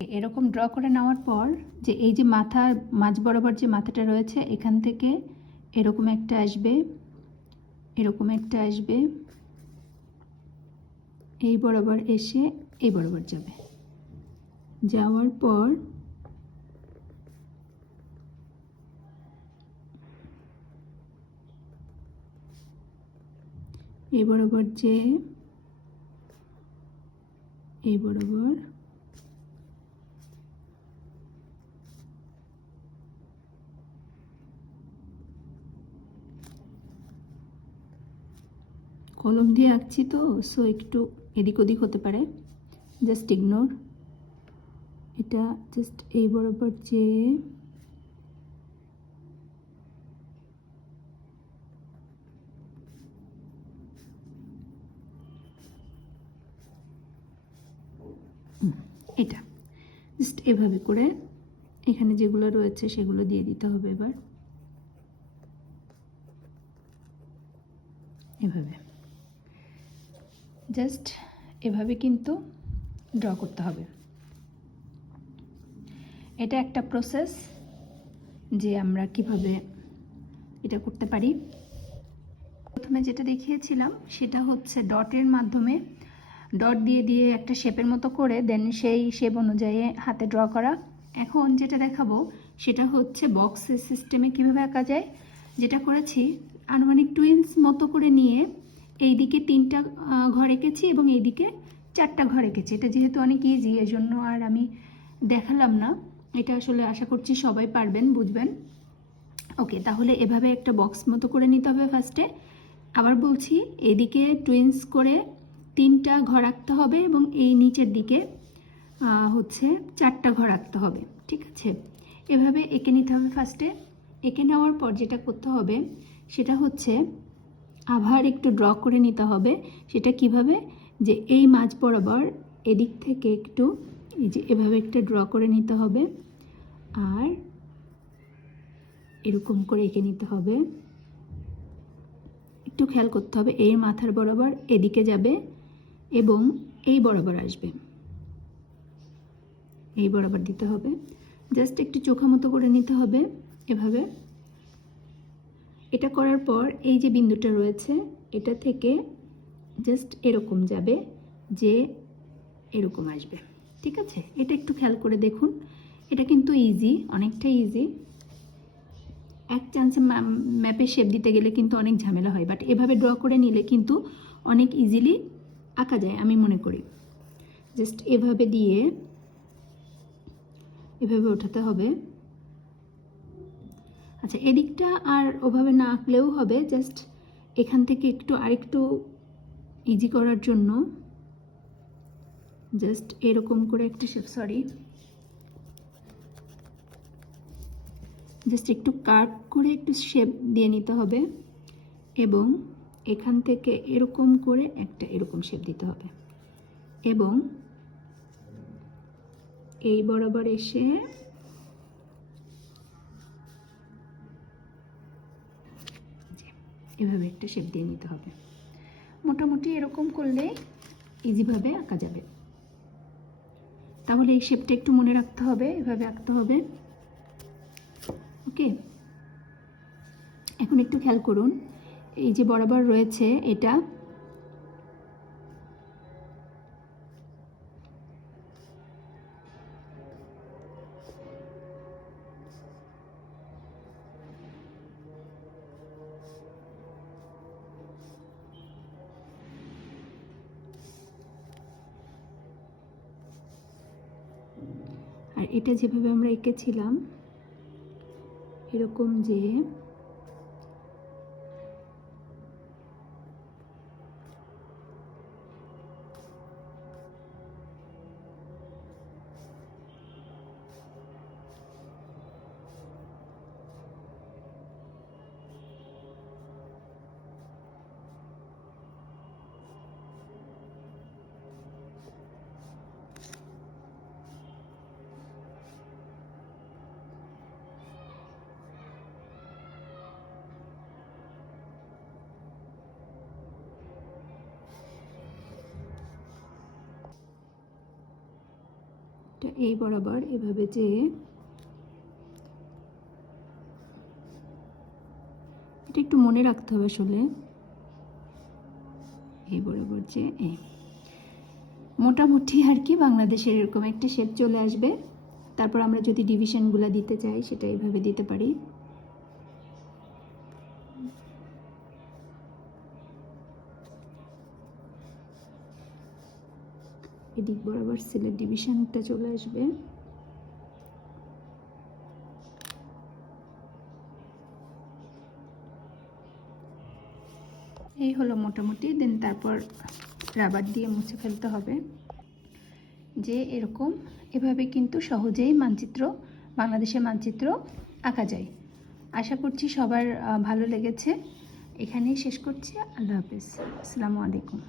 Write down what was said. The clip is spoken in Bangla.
এরকম ড্র করে নেওয়ার পর যে এই যে মাথার মাঝ বরাবর যে মাথাটা রয়েছে, এখান থেকে এরকম একটা আসবে, এরকম একটা আসবে, এই বরাবর এসে এই বরাবর যাবে। যাওয়ার পর এই বরাবর যে, এই বরাবর কলম দিয়ে আঁকছি তো সো একটু এদিক ওদিক হতে পারে। জাস্ট ইগনোর এটা জাস্ট এই বরাবর যে এটা। জাস্ট এভাবে করে এখানে যেগুলো রয়েছে সেগুলো দিয়ে দিতে হবে এবার। এভাবে। জাস্ট এভাবে কিন্তু ড্র করতে হবে। এটা একটা প্রসেস যে আমরা কীভাবে এটা করতে পারি। প্রথমে যেটা দেখিয়েছিলাম, সেটা হচ্ছে ডটের মাধ্যমে ডট দিয়ে দিয়ে একটা শেপের মতো করে দেন সেই শেপ অনুযায়ী হাতে ড্র করা। এখন যেটা দেখাবো, সেটা হচ্ছে বক্সের সিস্টেমে কীভাবে আঁকা যায়। যেটা করেছি, আনুমানিক টুইন্স মতো করে নিয়ে এইদিকে তিনটা আহ, ঘর এঁকেছি এবং এইদিকে চারটা ঘর এঁকেছি। এটা যেহেতু অনেক ইজি এজন্য আর আমি দেখালাম না। এটা আসলে আশা করছি সবাই পারবেন বুঝবেন। ওকে তাহলে এভাবে একটা বক্স মতো করে নিতে হবে ফার্স্টে আবার বলছি এদিকে টুইন্স করে তিনটা ঘর আঁকতে হবে এবং এই নিচের দিকে হচ্ছে চারটা ঘর আঁকতে হবে ঠিক আছে? এভাবে এঁকে নিতে হবে ফার্স্টে এঁকে নেওয়ার পর যেটা করতে হবে সেটা হচ্ছে আবার একটু ড্র করে নিতে হবে। সেটা কীভাবে? যে এই মাঝ বরাবর এদিক থেকে একটু এই যে এভাবে একটা ড্র করে নিতে হবে। আর এরকম করে এঁকে নিতে হবে। একটু খেয়াল করতে হবে, এর মাথার বরাবর এদিকে যাবে এবং এই বরাবর আসবে। এই বরাবর দিতে হবে। জাস্ট একটু চোখা মতো করে নিতে হবে এভাবে। এটা করার পর এই যে বিন্দুটা রয়েছে, এটা থেকে জাস্ট এরকম যাবে যে এরকম আসবে। ঠিক আছে? এটা একটু খেয়াল করে দেখুন। এটা কিন্তু ইজি অনেকটা ইজি এক চান্সে ম্যাপে শেপ দিতে গেলে কিন্তু অনেক ঝামেলা হয় বাট এভাবে ড্র করে নিলে কিন্তু অনেক ইজিলি আঁকা যায়, আমি মনে করি। জাস্ট এভাবে দিয়ে, এভাবে ওঠাতে হবে। আচ্ছা এদিকটা আর ওভাবে না আঁকলেও হবে জাস্ট এখান থেকে একটু আরেকটু ইজি করার জন্য জাস্ট এরকম করে একটা শেপ সরি জাস্ট একটু কাট করে একটু শেপ দিয়ে নিতে হবে এবং এখান থেকে এরকম করে একটা এরকম শেপ দিতে হবে এবং এই বরাবর এসে এভাবে একটা শেপ দিয়ে নিতে হবে। মোটামুটি এরকম করলে ইজিভাবে আঁকা যাবে। তাহলে এই শেপটা একটু মনে রাখতে হবে, এভাবে আঁকতে হবে। ওকে এখন একটু খেয়াল করুন, এই যে বরাবর রয়েছে এটা আর এটা যেভাবে আমরা এঁকেছিলাম এরকম যে এটা এই বরাবর এভাবে যে এটা একটু মনে রাখতে হবে আসলে। এই বরাবর যে এই। মোটামুটি আর কি বাংলাদেশের এরকম একটা শেপ চলে আসবে। তারপর আমরা যদি ডিভিশনগুলো দিতে চাই সেটা এইভাবে দিতে পারি। এদিক বরাবর সিলেট ডিভিশনটা চলে আসবে। এই হলো মোটামুটি, দেন তারপর রাবার দিয়ে মুছে ফেলতে হবে। যে এরকম, এভাবে কিন্তু সহজেই মানচিত্র, বাংলাদেশের মানচিত্র আঁকা যায়। আশা করছি সবার ভালো লেগেছে। এখানেই শেষ করছি। আল্লাহ হাফেজ। আসসালামু আলাইকুম।